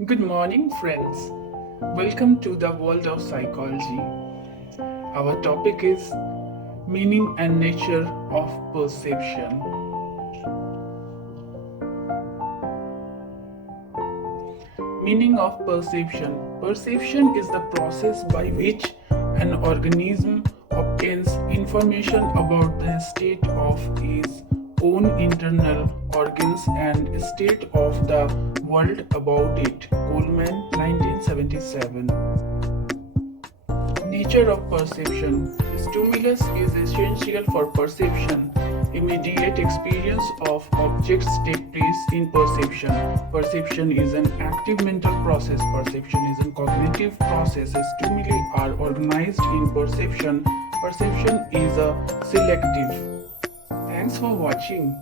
Good morning, friends. Welcome to the world of psychology. Our topic is meaning and nature of perception. Meaning of perception. Perception is the process by which an organism obtains information about the state of its own internal organs and state of the world about it. Coleman, 1977. Nature of perception. Stimulus is essential for perception. Immediate experience of objects take place in perception. Perception is an active mental process. Perception is a cognitive process. Stimuli are organized in perception. Perception is a selective. Thanks for watching.